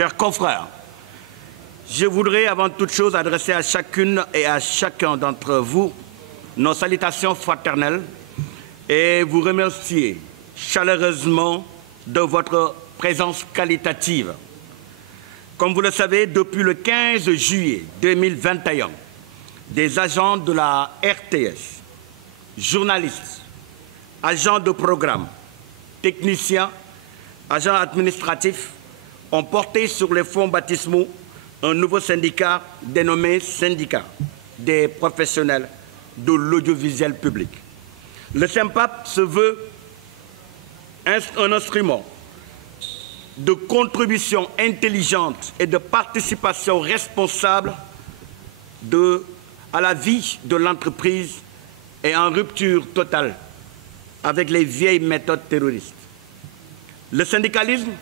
chers confrères, je voudrais avant toute chose adresser à chacune et à chacun d'entre vous nos salutations fraternelles et vous remercier chaleureusement de votre présence qualitative. Comme vous le savez, depuis le 15 juillet 2021, des agents de la RTS, journalistes, agents de programme, techniciens, agents administratifs ont porté sur les fonds baptismaux un nouveau syndicat dénommé Syndicat des professionnels de l'audiovisuel public. Le SYMPAP se veut un instrument de contribution intelligente et de participation responsable à la vie de l'entreprise et en rupture totale avec les vieilles méthodes terroristes. Le syndicalisme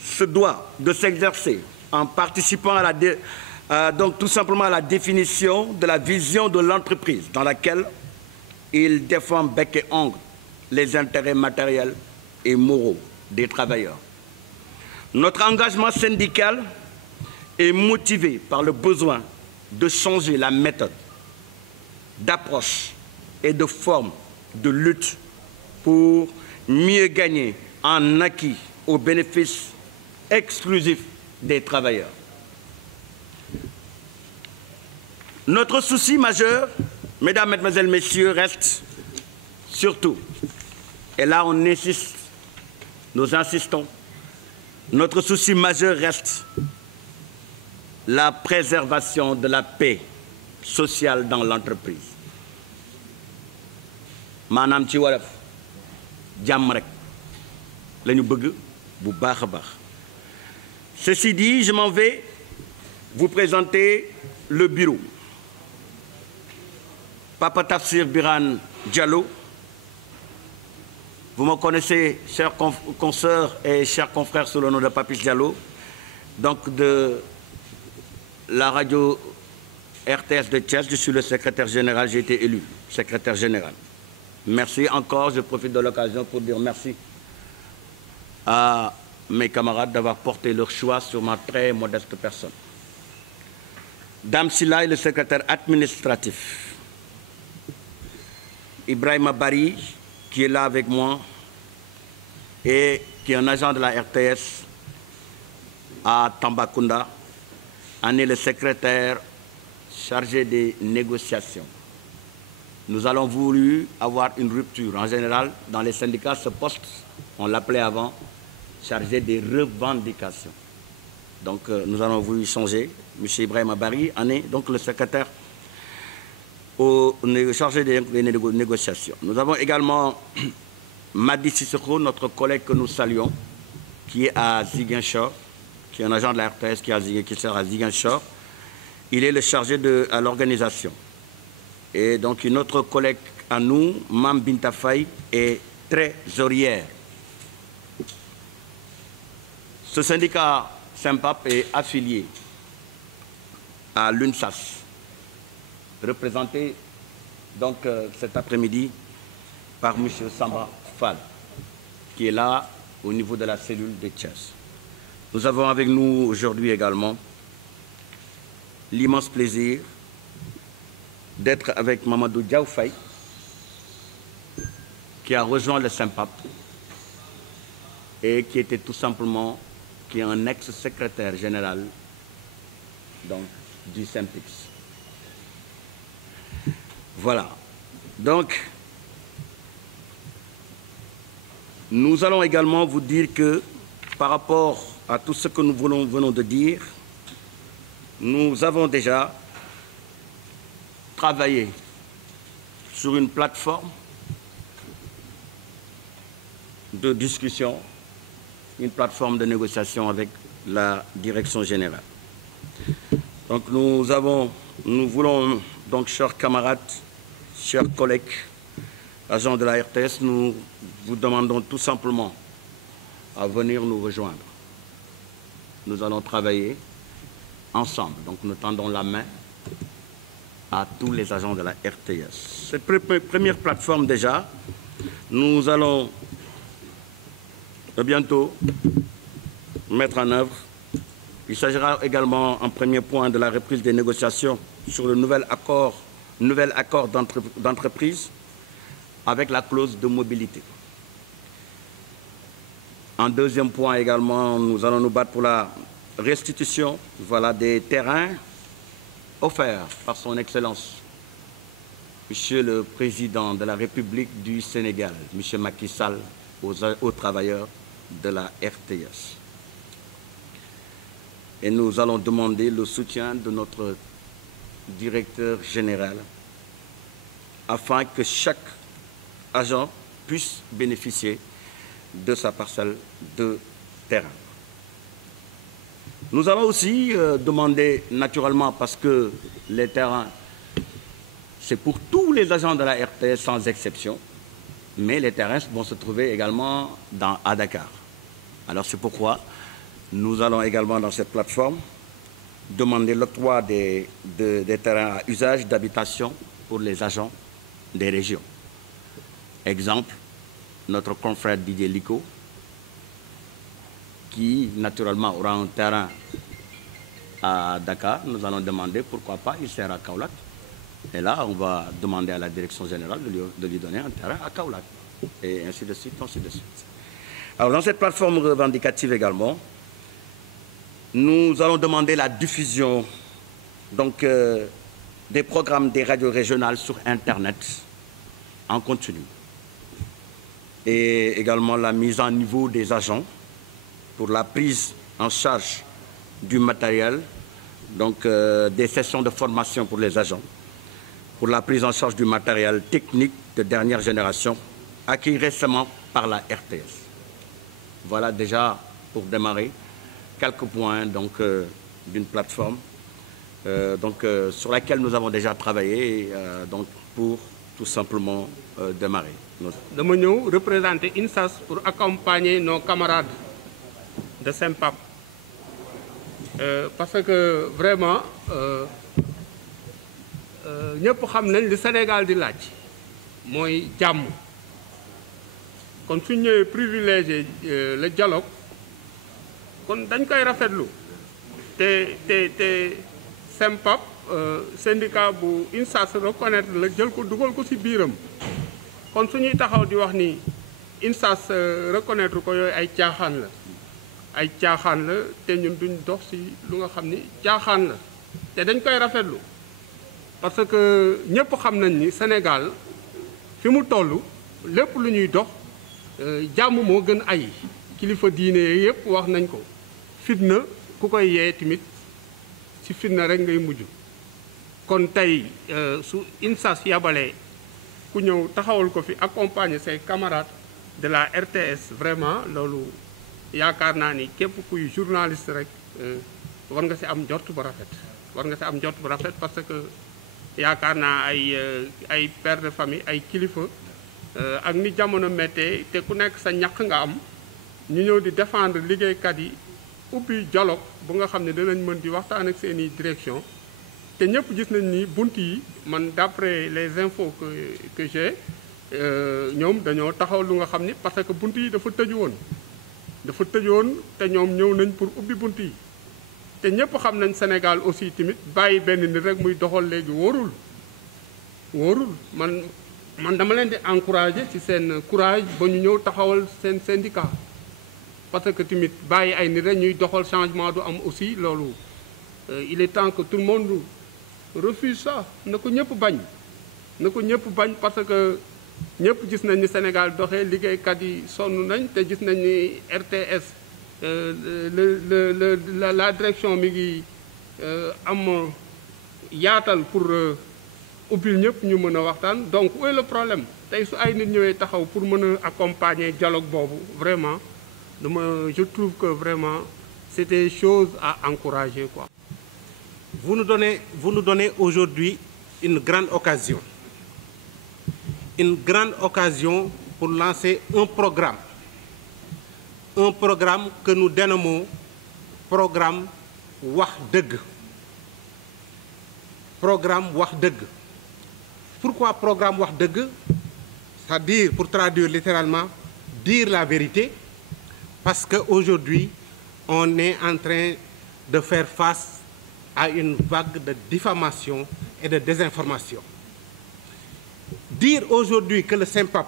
se doit de s'exercer en participant donc tout simplement à la définition de la vision de l'entreprise dans laquelle il défend bec et ongle les intérêts matériels et moraux des travailleurs. Notre engagement syndical est motivé par le besoin de changer la méthode, d'approche et de forme de lutte pour mieux gagner en acquis au bénéfice exclusif des travailleurs. Notre souci majeur, mesdames, mesdemoiselles, messieurs, reste surtout, et là on insiste, nous insistons, notre souci majeur reste la préservation de la paix sociale dans l'entreprise. Maanaam ci wolof jàmm rek la ñu bëgg bu baax a baax. Ceci dit, je m'en vais vous présenter le bureau. Papa Tafsir Birane Diallo, vous me connaissez, chers consoeurs et chers confrères, sous le nom de Papis Diallo, donc de la radio RTS de Thiès. Je suis le secrétaire général, j'ai été élu secrétaire général. Merci encore, je profite de l'occasion pour dire merci à mes camarades d'avoir porté leur choix sur ma très modeste personne. Dame Silla est le secrétaire administratif. Ibrahima Bari, qui est là avec moi et qui est un agent de la RTS à Tambacounda, en est le secrétaire chargé des négociations. Nous allons voulu avoir une rupture. En général, dans les syndicats, ce poste, on l'appelait avant, chargé des revendications. Donc, nous allons voulu changer. M. Ibrahima Bari en est donc le secrétaire chargé des négociations. Nous avons également Madi Sissoko, notre collègue que nous saluons, qui est à Ziguinchor, qui est un agent de la RTS qui sert à Ziguinchor. Il est le chargé de l'organisation. Et donc, une autre collègue à nous, Mam Binta Faye, est trésorière. Ce syndicat SYMPAP est affilié à l'UNSAS, représenté donc cet après-midi par M. Samba Fall, qui est là au niveau de la cellule de Thiès. Nous avons avec nous aujourd'hui également l'immense plaisir d'être avec Mamadou Diaoufay, qui a rejoint le SYMPAP et qui était tout simplement qui est un ex-secrétaire général donc, du SYNPICS. Voilà. Donc, nous allons également vous dire que par rapport à tout ce que nous venons de dire, nous avons déjà travaillé sur une plateforme de discussion, une plateforme de négociation avec la direction générale. Donc nous voulons donc, chers camarades, chers collègues, agents de la RTS, nous vous demandons tout simplement à venir nous rejoindre. Nous allons travailler ensemble. Donc nous tendons la main à tous les agents de la RTS. Cette première plateforme déjà, nous allons bientôt mettre en œuvre Il s'agira également en premier point de la reprise des négociations sur le nouvel accord d'entreprise avec la clause de mobilité. En deuxième point également, nous allons nous battre pour la restitution des terrains offerts par son Excellence, Monsieur le Président de la République du Sénégal, Monsieur Macky Sall, aux travailleurs de la RTS. Et nous allons demander le soutien de notre directeur général afin que chaque agent puisse bénéficier de sa parcelle de terrain. Nous allons aussi demander, naturellement, parce que les terrains, c'est pour tous les agents de la RTS sans exception, mais les terrains vont se trouver également à Dakar. Alors c'est pourquoi nous allons également dans cette plateforme demander l'octroi des terrains à usage d'habitation pour les agents des régions. Exemple, notre confrère Didier Lico, qui naturellement aura un terrain à Dakar, nous allons demander pourquoi pas, il sert à Kaolack. Et là, on va demander à la direction générale de lui donner un terrain à Kaolack. Et ainsi de suite, ainsi de suite. Alors, dans cette plateforme revendicative également, nous allons demander la diffusion des programmes des radios régionales sur Internet en continu. Et également la mise en niveau des agents pour la prise en charge du matériel, des sessions de formation pour les agents, pour la prise en charge du matériel technique de dernière génération acquis récemment par la RTS. Voilà déjà, pour démarrer, quelques points d'une plateforme sur laquelle nous avons déjà travaillé pour tout simplement démarrer. Dama ñëw représenter INSAS pour accompagner nos camarades de Sempap parce que vraiment ñëpp xam nañ li Sénégal di laaj mooy jàmm kon suñ ñëwee privilégié le dialogue kon dañ koy rafetlu te Sempap syndicat bu INSAS reconnaître la jël ko dugal ko ci biiram kon suñuy taxaw di wax ni INSAS reconnaître ko yooyu ay caaxaan la te ñun duñ dox ci lu nga xam ni caaxaan la te dañ koy rafetlu parce que ñëpp xam nañ ni Sénégal fi mu toll lépp lu ñuy dox jàmm moo gën ay kilifa diine yëpp wax nañ ko fitna ku koy yee tamit ci fitna rek ngay mujj kon tey su INSAS yabalee ku ñëw taxawal ko fi accompagner ses camarades de la RTS vraiment loolu yaakaar naa ni képp kuy journaliste rek war nga ci am njort bu rafet parce que yaakaar naa ay père de famille ay kilifa ak ni jamono méttee te ku nekk sa ñaq nga am ñu ñëw di défendre liggéeykat yi ubbi dialogue bu nga xam ne dinañ mën di waxtaan ak seeni direction te ñëpp gis nañ ni bunt yi man d'après les infos que j'ai ñoom dañoo taxaw lu nga xam ni parce que bunt yi dafa tëju woon te ñoom ñëw nañ pour ubbi bunt yi te ñëpp xam nañ Sénégal aussi tamit bàyyi benn nit rek muy doxal léegi wóorul man dama leen di encourager ci seen courage ba ñu ñëw taxawal seen syndicat parce que tamit bàyyi ay nit rek ñuy doxal changement du am aussi loolu il est temps que tout le monde refuse ça na ko ñëpp bañ parce que ñëpp gis nañ ni Sénégal doxee liggéeykat yi sonn nañ te gis nañ ni RTS la direction mi ngi am yaatal pour ubbil ñëpp ñu mën a waxtaan donc où est le problème tey su ay nit ñëwee taxaw pour mën a accompagner dialogue boobu vraiment je trouve que vraiment c'est des choses à encourager quoi. Vous nous donnez aujourd'hui une grande occasion pour lancer un programme que nous dénommons programme Wax Dëgg. Pourquoi programme Wax Dëgg? C'est-à-dire, pour traduire littéralement, dire la vérité, parce qu'aujourd'hui, on est en train de faire face à une vague de diffamation et de désinformation. Dire aujourd'hui que le SYNPAP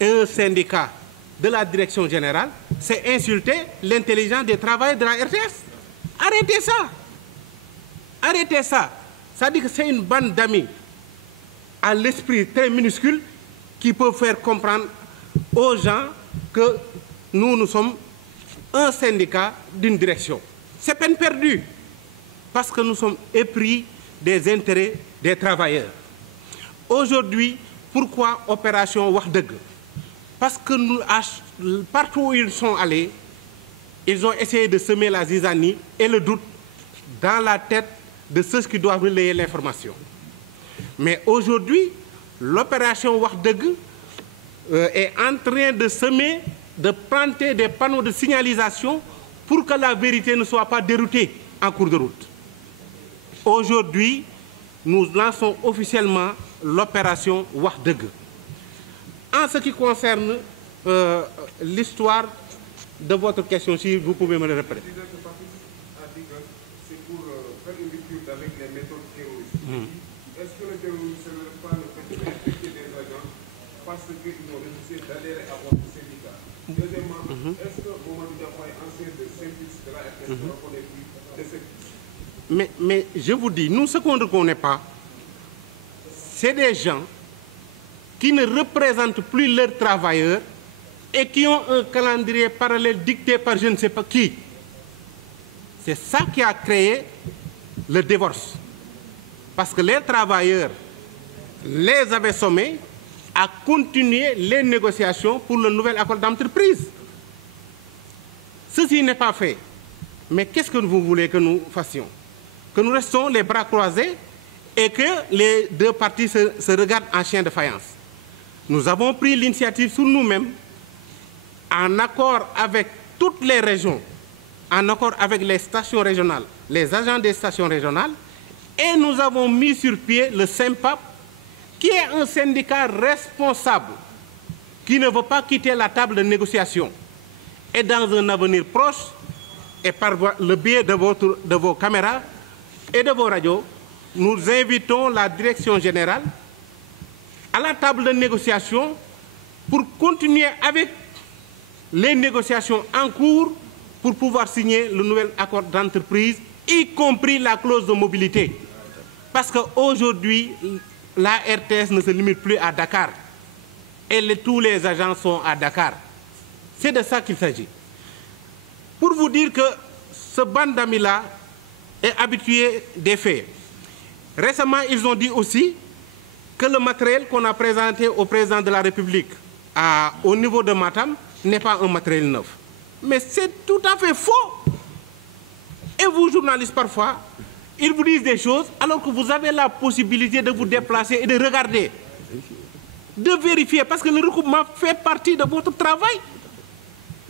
est un syndicat de la direction générale, c'est insulter l'intelligence des travailleurs de la RTS. Arrêtez ça. Arrêtez ça. Ça dit que c'est une bande d'amis à l'esprit très minuscule qui peut faire comprendre aux gens que nous sommes un syndicat d'une direction. C'est peine perdue parce que nous sommes épris des intérêts des travailleurs. Aujourd'hui, pourquoi opération Wax Deug? Parce que partout où ils sont allés, ils ont essayé de semer la zizanie et le doute dans la tête de ceux qui doivent relayer l'information. Mais aujourd'hui, l'opération Wax Deug est en train de semer, de planter des panneaux de signalisation pour que la vérité ne soit pas déroutée en cours de route. Aujourd'hui, nous lançons officiellement l'opération Wax Deug. En ce qui concerne l'histoire de votre question, si vous pouvez me le répéter. C'est pour faire une rupture avec les méthodes terroristes. Est-ce que le terrorisme ne serait pas le fait d'infecter des agents parce qu'ils ont refusé d'adhérer à votre syndicat? Deuxièmement, est-ce que Mamadou Diafoe, ancien de Saint-Fils de la RTS, ne reconnaît plus de cette... Mais je vous dis, nous, ce qu'on ne reconnaît pas, c'est des gens qui ne représentent plus leurs travailleurs et qui ont un calendrier parallèle dicté par je ne sais pas qui. C'est ça qui a créé le divorce. Parce que les travailleurs les avaient sommés à continuer les négociations pour le nouvel accord d'entreprise. Ceci n'est pas fait. Mais qu'est-ce que vous voulez que nous fassions? Que nous restons les bras croisés et que les deux parties se regardent en chien de faïence. Nous avons pris l'initiative sur nous-mêmes, en accord avec toutes les régions, en accord avec les stations régionales, les agents des stations régionales, et nous avons mis sur pied le SYNPAP, qui est un syndicat responsable, qui ne veut pas quitter la table de négociation. Et dans un avenir proche, et par le biais de vos caméras et de vos radios, nous invitons la direction générale à la table de négociation pour continuer avec les négociations en cours pour pouvoir signer le nouvel accord d'entreprise, y compris la clause de mobilité. Parce qu'aujourd'hui, la RTS ne se limite plus à Dakar. Et tous les agents sont à Dakar. C'est de ça qu'il s'agit. Pour vous dire que ce bande d'amis-là est habitué des faits. Récemment, ils ont dit aussi que le matériel qu'on a présenté au président de la République au niveau de Matam n'est pas un matériel neuf. Mais c'est tout à fait faux. Et vous, journalistes, parfois, ils vous disent des choses alors que vous avez la possibilité de vous déplacer et de regarder, de vérifier, parce que le recoupement fait partie de votre travail.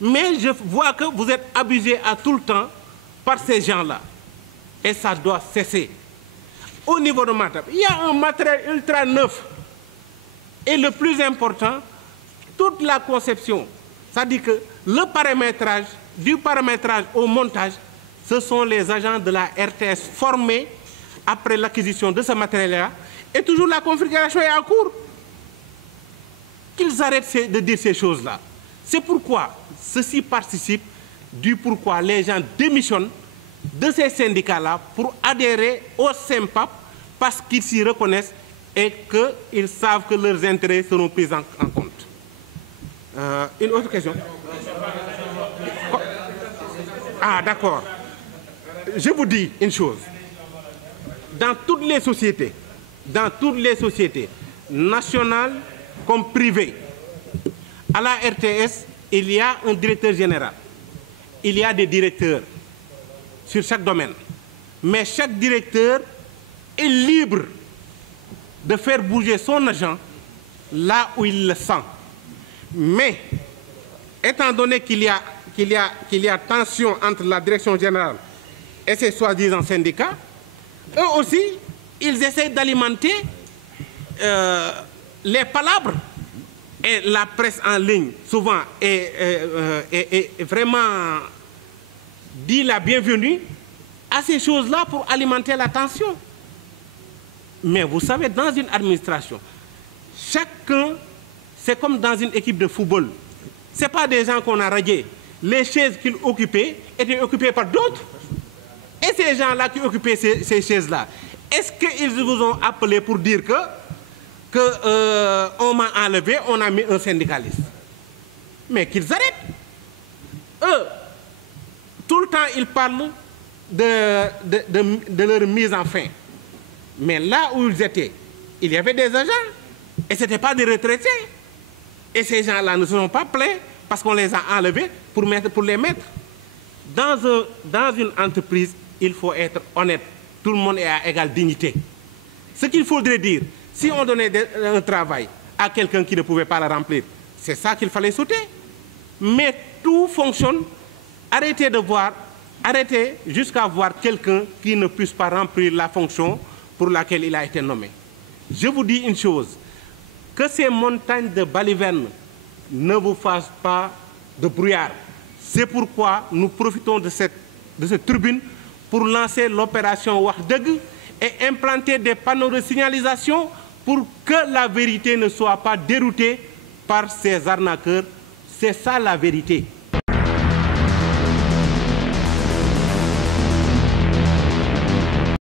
Mais je vois que vous êtes abusés à tout le temps par ces gens-là. Et ça doit cesser. Au niveau de Matam, il y a un matériel ultra neuf. Et le plus important, toute la conception, c'est-à-dire que le paramétrage, du paramétrage au montage, ce sont les agents de la RTS formés après l'acquisition de ce matériel-là. Et toujours la configuration est en cours. Qu'ils arrêtent de dire ces choses-là. C'est pourquoi ceci participe du pourquoi les gens démissionnent de ces syndicats-là pour adhérer au SYNPAP parce qu'ils s'y reconnaissent et qu'ils savent que leurs intérêts seront pris en compte. Une autre question? Ah, d'accord. Je vous dis une chose. Dans toutes les sociétés, nationales comme privées, à la RTS, il y a un directeur général. Il y a des directeurs sur chaque domaine. Mais chaque directeur est libre de faire bouger son agent là où il le sent. Mais, étant donné qu'il y a tension entre la direction générale et ces soi-disant syndicats, eux aussi, ils essaient d'alimenter les palabres. Et la presse en ligne, souvent, est vraiment dit la bienvenue à ces choses-là pour alimenter la tension. Mais vous savez, dans une administration, chacun, c'est comme dans une équipe de football. Ce n'est pas des gens qu'on a radiés. Les chaises qu'ils occupaient étaient occupées par d'autres. Et ces gens-là qui occupaient ces chaises-là, est-ce qu'ils vous ont appelé pour dire on m'a enlevé, on a mis un syndicaliste? Mais qu'ils arrêtent. Eux, tout le temps, ils parlent de leur mise en fin. Mais là où ils étaient, il y avait des agents. Et ce n'étaient pas des retraités. Et ces gens-là ne se sont pas plaints parce qu'on les a enlevés pour les mettre. Dans une entreprise, il faut être honnête. Tout le monde est à égale dignité. Ce qu'il faudrait dire, si on donnait un travail à quelqu'un qui ne pouvait pas le remplir, c'est ça qu'il fallait sauter. Mais tout fonctionne. Arrêtez jusqu'à voir quelqu'un qui ne puisse pas remplir la fonction pour laquelle il a été nommé. Je vous dis une chose, que ces montagnes de balivernes ne vous fassent pas de brouillard. C'est pourquoi nous profitons de cette tribune pour lancer l'opération Wahdeug et implanter des panneaux de signalisation pour que la vérité ne soit pas déroutée par ces arnaqueurs. C'est ça la vérité.